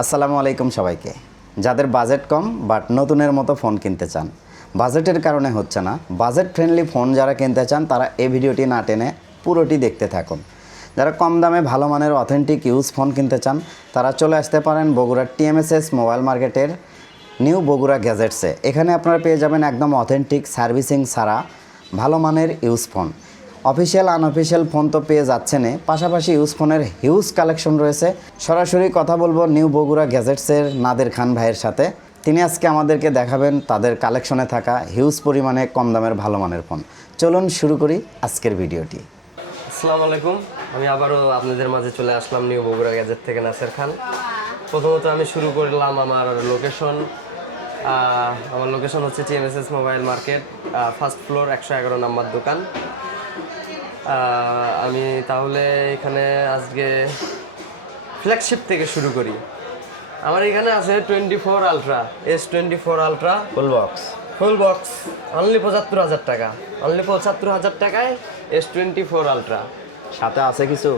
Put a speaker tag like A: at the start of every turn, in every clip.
A: আসসালামু আলাইকুম সবাইকে। যাদের বাজেট কম বাট নতুনের মতো ফোন কিনতে চান, বাজেটের কারণে হচ্ছে না, বাজেট ফ্রেন্ডলি ফোন যারা কিনতে চান, তারা এই ভিডিওটি না টেনে পুরোটি দেখতে থাকুন। যারা কম দামে ভালো মানের অথেন্টিক ইউজ ফোন কিনতে চান, তারা চলে আসতে পারেন বগুড়ার টিএমএসএস মোবাইল মার্কেটের নিউ বগুড়া গ্যাজেটসে এখানে আপনারা পেয়ে যাবেন একদম অথেন্টিক সার্ভিসিং ছাড়া ভালো মানের use phone official, unofficial phone তো পেয়ে যাচ্ছেন পাশাপাশি ইউজ ফোনের হিউজ কালেকশন রয়েছে। সরাসরি কথা বলব নিউ বগুড়া গ্যাজেটসের নাদের খান ভাইয়ের সাথে। তিনি আজকে আমাদেরকে দেখাবেন তাদের কালেকশনে থাকা হিউজ পরিমাণে কম দামের ভালো মানের ফোন। চলুন শুরু করি আজকের ভিডিওটি।
B: আসসালামু আলাইকুম। আমি আবারও আপনাদের মাঝে চলে আসলাম নিউ বগুড়া গ্যাজেট থেকে নাসের খান। প্রথমত আমি শুরু করলাম আমার লোকেশন আমার লোকেশন হচ্ছে TMSS mobile market first floor একশো এগারো নাম্বার দোকান। আমি তাহলে এখানে আজকে ফ্ল্যাগশিপ থেকে শুরু করি। আমার এখানে আছে twenty four ultra S twenty four ultra
A: full box
B: full box only পঁচাত্তর হাজার টাকা। অনলি পঁচাত্তর হাজার টাকায় এস টোয়েন্টি ফোর আলট্রা
A: সাথে আছে কিছু?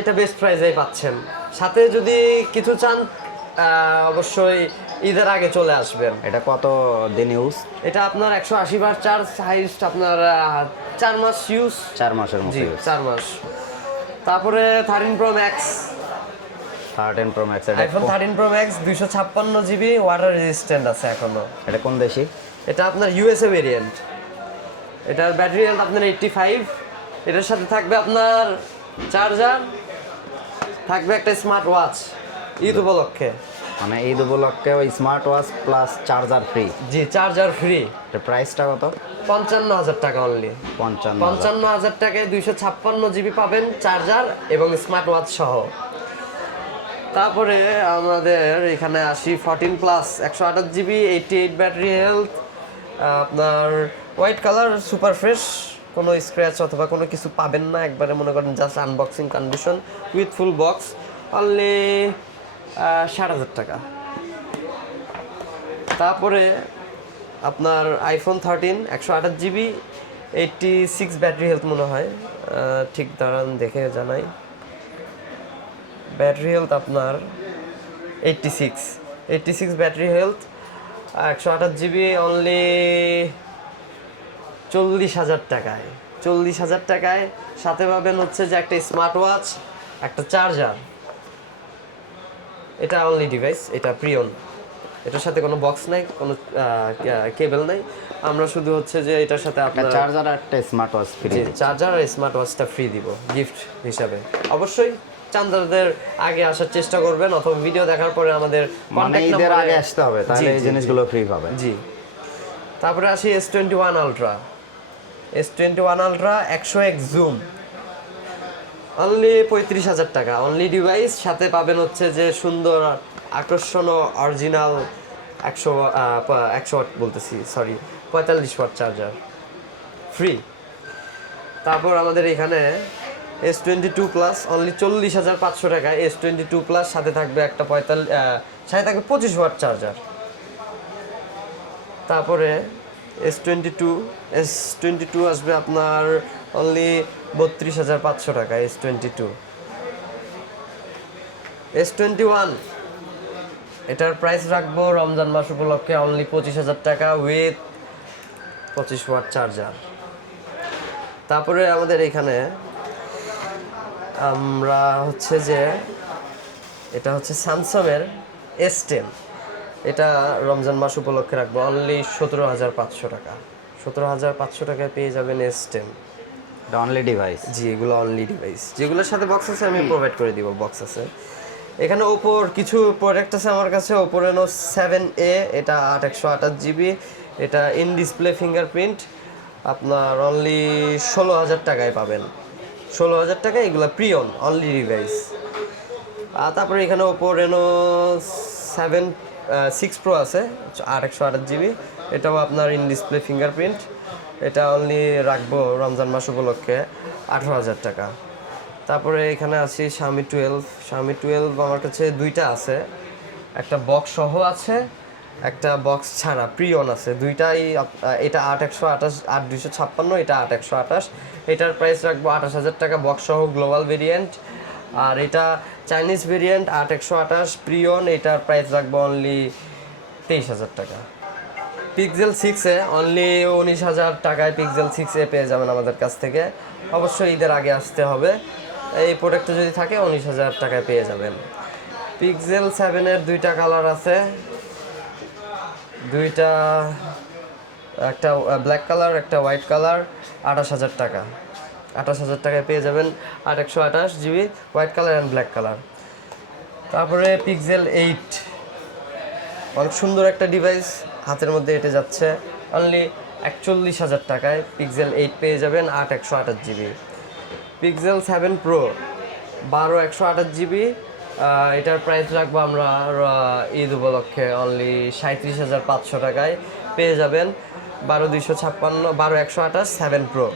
B: এটা বেস্ট প্রাইজেই পাচ্ছেন। সাথে যদি কিছু চান অবশ্যই ঈদের আগে চলে আসবেন।
A: এটা কত দিন ইউজ
B: এটা আপনার একশো আশি বার চার্জ হাইস্ট আপনার চার মাস ইউজ
A: চার মাসের
B: জি চার মাস। তারপরে thirteen pro max
A: thirteen pro max
B: iPhone thirteen pro max দুইশো ছাপ্পান্ন জিবি ওয়াটার রেজিস্ট্যান্ট আছে এখনও।
A: এটা কোন দেশি?
B: এটা আপনার ইউএসএ ভেরিয়েন্ট এটার ব্যাটারি হেলথ আপনার এইটটি ফাইভ এটার সাথে থাকবে আপনার চার্জার থাকবে একটা স্মার্ট ওয়াচ ঈদ উপলক্ষে?
A: মানে ঈদ উপলক্ষে ওই smart watch plus charger free
B: জি চার্জার ফ্রি
A: প্রাইসটা কত?
B: পঞ্চান্ন হাজার টাকা অনলি
A: পঞ্চান্ন।
B: পঞ্চান্ন হাজার টাকায় দুইশো ছাপ্পান্ন জিবি পাবেন চার্জার এবং স্মার্ট ওয়াচ সহ। তারপরে আমাদের এখানে আসি ফোরটিন প্লাস একশো আঠাশ GB eighty eight battery health আপনার হোয়াইট কালার সুপার ফ্রেশ কোনো স্ক্র্যাচ অথবা কোনো কিছু পাবেন না একবারে মনে করেন just unboxing condition with full box only ষাট হাজার টাকা। তারপরে আপনার আইফোন থার্টিন একশো আঠাশ GB eighty six battery health মনে হয়। ঠিক দাঁড়ান, দেখে জানাই। ব্যাটারি হেলথ আপনার eighty six eighty six battery health একশো আঠাশ জিবি অনলি চল্লিশ হাজার টাকায়। চল্লিশ হাজার টাকায়, সাথে পাবেন হচ্ছে যে একটা স্মার্ট ওয়াচ একটা চার্জার এটা অনলি ডিভাইস এটা প্রিয়ন এটার সাথে কোনো বক্স নাই কোনো কেবল নাই। আমরা শুধু হচ্ছে যে এটার সাথে আপনার
A: চার্জার আর একটা স্মার্ট ওয়াচ ফ্রি
B: চার্জার আর স্মার্ট ওয়াচটা ফ্রি দিব গিফট হিসাবে। অবশ্যই চান্দাদের আগে আসার চেষ্টা করবেন অথবা ভিডিও দেখার পরে আমাদের
A: মানে
B: contact
A: ঈদের আগে আসতে হবে তাহলে এই জিনিসগুলো ফ্রি পাবে
B: জি। তারপরে আসি S twenty one ultra S twenty one ultra একশো এক জুম অনলি পঁয়ত্রিশ হাজার টাকা। অনলি ডিভাইস সাথে পাবেন হচ্ছে যে সুন্দর আকর্ষণ অরিজিনাল একশো একশো ওয়াট বলতেছি সরি পঁয়তাল্লিশ ওয়াট চার্জার ফ্রি তারপর আমাদের এখানে S twenty two plus only চল্লিশ হাজার পাঁচশো টাকা। এস টোয়েন্টি টু প্লাস সাথে থাকবে একটা পঁয়তাল্লিশ সাথে থাকবে পঁচিশ ওয়াট চার্জার তারপরে S twenty two S twenty two আসবে আপনার অনলি বত্রিশ হাজার পাঁচশো টাকা S twenty two S twenty one এটার প্রাইস রাখব রমজান মাস উপলক্ষে অনলি পঁচিশ হাজার টাকা উইথ পঁচিশ ওয়াট চার্জার তারপরে আমাদের এখানে আমরা হচ্ছে যে, এটা হচ্ছে স্যামসাংয়ের এস টেন এটা রমজান মাস উপলক্ষে রাখব অনলি সতেরো হাজার পাঁচশো টাকা। সতেরো হাজার পাঁচশো টাকায় পেয়ে যাবেন এস টেন
A: এটা অনলি ডিভাইস
B: জি, এগুলো অনলি ডিভাইস যেগুলোর সাথে বক্স আছে, আমি প্রোভাইড করে দিব বক্স আছে। এখানে ওপোর কিছু প্রোডাক্ট আছে আমার কাছে। ওপো রেনো সেভেন এ এটা আট একশো আঠাশ জিবি এটা ইন ডিসপ্লে ফিঙ্গারপ্রিন্ট আপনার অনলি ষোলো হাজার টাকায় পাবেন। ষোলো হাজার টাকা এগুলো প্রিয়ন অনলি ডিভাইস আর তারপরে এখানে Oppo Reno seven six pro আছে, আট একশো আঠাশ জিবি এটাও আপনার ইন ডিসপ্লে ফিঙ্গারপ্রিন্ট এটা অনলি রাখব রমজান মাস উপলক্ষে আঠারো হাজার টাকা। তারপরে এখানে আছি স্বামী টুয়েলভ স্বামী টুয়েলভ আমার কাছে দুইটা আছে। একটা বক্স সহ আছে, একটা বক্স ছাড়া প্রিয়ন আছে। দুইটাই এটা আট একশো আঠাশ, আট দুইশো ছাপ্পান্ন, এটা আট একশো আঠাশ। এটার প্রাইস রাখব আঠাশ হাজার টাকা বক্স সহ গ্লোবাল ভেরিয়েন্ট আর এটা চাইনিজ ভেরিয়েন্ট আট একশো আঠাশ প্রিয়ন এটার প্রাইস রাখব অনলি তেইশ হাজার টাকা। পিক্সেল সিক্সে অনলি উনিশ হাজার টাকায় পিক্সেল সিক্সে পেয়ে যাবেন আমাদের কাছ থেকে। অবশ্যই ঈদের আগে আসতে হবে। এই প্রোডাক্টটা যদি থাকে, উনিশ হাজার টাকায় পেয়ে যাবেন। পিক্সেল সেভেনের দুইটা কালার আছে। দুইটা, একটা ব্ল্যাক কালার একটা হোয়াইট কালার আঠাশ হাজার টাকা। আঠাশ হাজার টাকায় পেয়ে যাবেন আট একশো আঠাশ GB white colour and black colour তারপরে পিক্সেল এইট অনেক সুন্দর একটা ডিভাইস হাতের মধ্যে এটে যাচ্ছে। অনলি একচল্লিশ হাজার টাকায় পিক্সেল এইট পেয়ে যাবেন আট একশো আঠাশ জিবি পিক্সেল সেভেন প্রো বারো একশো আঠাশ জিবি এটার প্রাইস রাখব আমরা ঈদ উপলক্ষে অনলি সাঁত্রিশ হাজার পাঁচশো টাকায় পেয়ে যাবেন। বারো দুইশো ছাপ্পান্ন, বারো একশো আঠাশ সেভেন প্রো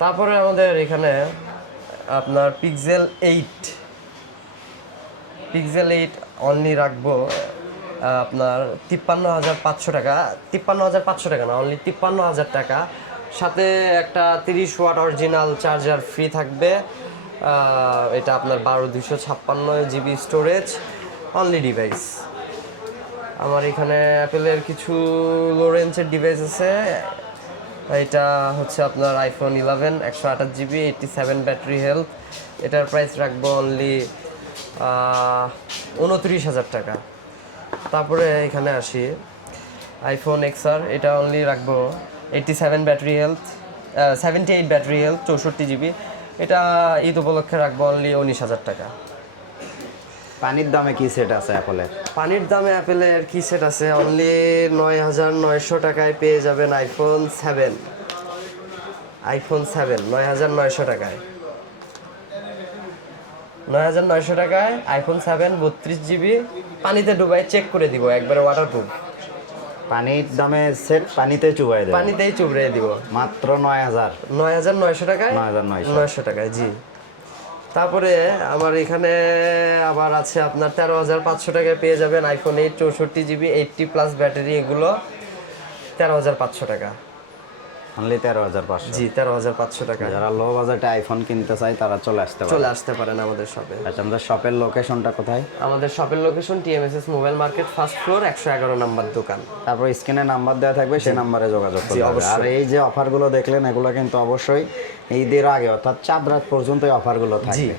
B: তারপরে আমাদের এখানে আপনার Pixel eight Pixel eight only রাখব। আপনার তিপ্পান্ন হাজার পাঁচশো টাকা। তিপ্পান্ন হাজার পাঁচশো টাকা না অনলি তিপ্পান্ন হাজার টাকা। সাথে একটা তিরিশ ওয়াট অরিজিনাল চার্জার ফ্রি থাকবে। এটা আপনার বারো দুশো ছাপ্পান্ন জিবি স্টোরেজ অনলি ডিভাইস আমার এখানে অ্যাপেলের কিছু লো রেঞ্জের ডিভাইস আছে। এটা হচ্ছে আপনার আইফোন ইলেভেন একশো আঠাশ GB eighty seven battery health এটার প্রাইস রাখব অনলি উনত্রিশ হাজার টাকা। তারপরে এখানে আসি। আইফোন এক্সআর এটা অনলি রাখব। Eighty seven battery health seventy eight battery health চৌষট্টি জিবি এটা ঈদ উপলক্ষে রাখব অনলি উনিশ হাজার টাকা।
A: পানির দামে কি সেট আছে অ্যাপলের
B: পানির দামে অ্যাপেলের কি সেট আছে? অনলি নয় হাজার নয়শো টাকায় পেয়ে যাবেন আইফোন সেভেন আইফোন সেভেন নয় হাজার নয়শো টাকায়। নয় হাজার নয়শো টাকায় আইফোন সেভেন বত্রিশ জিবি পানিতে ডুবাই চেক করে দিব একবারে ওয়াটারপ্রুফ
A: পানির দামে সেট পানিতে চুবাই দেবে।
B: পানিতেই চুবড়ে দিব।
A: মাত্র নয় হাজার।
B: নয় হাজার নয়শো টাকায়?
A: 9,900
B: নয়শো। টাকায় জি। তারপরে আমার এখানে আবার আছে আপনার তেরো হাজার পাঁচশো টাকায় পেয়ে যাবেন আইফোন এইট চৌষট্টি জিবি এইটটি প্লাস ব্যাটারি এগুলো তেরো হাজার পাঁচশো টাকা।
A: অনলি তেরো হাজার পাঁচশো।
B: জি তেরো হাজার পাঁচশো টাকা।
A: যারা লো বাজেটে আইফোন কিনতে চায় তারা চলে আসতে
B: চলে আসতে পারেন আমাদের শপে
A: আচ্ছা আমাদের শপের লোকেশনটা কোথায়?
B: আমাদের শপের location TMSS mobile market first floor একশো এগারো নাম্বার দোকান।
A: তারপর স্ক্রিনে নাম্বার দেওয়া থাকবে সেই নাম্বারে যোগাযোগ করবে আর এই যে অফারগুলো দেখলেন এগুলো কিন্তু অবশ্যই ঈদের আগে অর্থাৎ চাঁদ রাত পর্যন্ত এই অফারগুলো থাকবে।